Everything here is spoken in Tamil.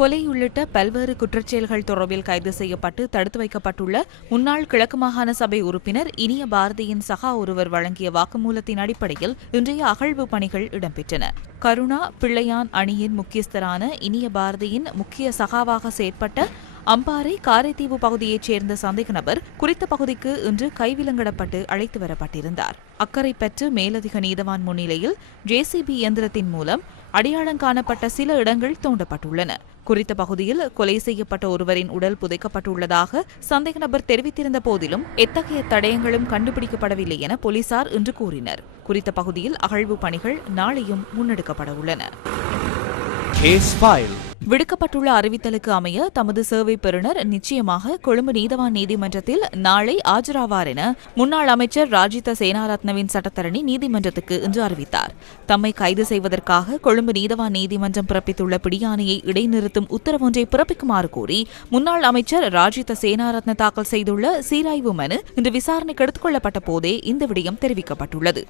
கொலை உள்ளிட்ட பல்வேறு குற்றச்செயல்கள் தொடர்பில் கைது செய்யப்பட்டு தடுத்து வைக்கப்பட்டுள்ள முன்னாள் கிழக்கு மாகாண சபை உறுப்பினர் இனிய பாரதியின் சகா ஒருவர் வழங்கிய வாக்குமூலத்தின் அடிப்படையில் இன்றைய அகழ்வு பணிகள் இடம்பெற்றன. கருணா பிள்ளையான் அணியின் முக்கியஸ்தரான இனிய பாரதியின் முக்கிய சகாவாக செயற்பட்ட அம்பாறை காரைதீவு பகுதியைச் சேர்ந்த சந்தேக நபர் குறித்த பகுதிக்கு இன்று கைவிலங்கிடப்பட்டு அழைத்து வரப்பட்டிருந்தார். அக்கறை பெற்று மேலதிக நீதவான் முன்னிலையில் ஜேசிபி இயந்திரத்தின் மூலம் அடையாளம் காணப்பட்ட சில இடங்கள் தோண்டப்பட்டுள்ளன. குறித்த பகுதியில் கொலை செய்யப்பட்ட ஒருவரின் உடல் புதைக்கப்பட்டுள்ளதாக சந்தேக நபர் தெரிவித்திருந்த போதிலும் எத்தகைய தடயங்களும் கண்டுபிடிக்கப்படவில்லை என போலீசார் இன்று கூறினர். குறித்த பகுதியில் அகழ்வு பணிகள் நாளையும் முன்னெடுக்கப்பட உள்ளன. விடுக்கப்பட்டுள்ள அறிவித்தலுக்கு அமைய தமது சேவை பெறுநர் நிச்சயமாக கொழும்பு நீதவான் நீதிமன்றத்தில் நாளை ஆஜராவார் என முன்னாள் அமைச்சர் ராஜித சேனாரத்னவின் சட்டத்தரணி நீதிமன்றத்துக்கு இன்று அறிவித்தார். தம்மை கைது செய்வதற்காக கொழும்பு நீதவான் நீதிமன்றம் பிறப்பித்துள்ள பிடியாணையை இடைநிறுத்தும் உத்தரவொன்றை பிறப்பிக்குமாறு கோரி முன்னாள் அமைச்சர் ராஜித சேனாரத்ன தாக்கல் செய்துள்ள சீராய்வு மனு இன்று விசாரணைக்கு எடுத்துக் கொள்ளப்பட்ட போதே இந்த விடயம் தெரிவிக்கப்பட்டுள்ளது.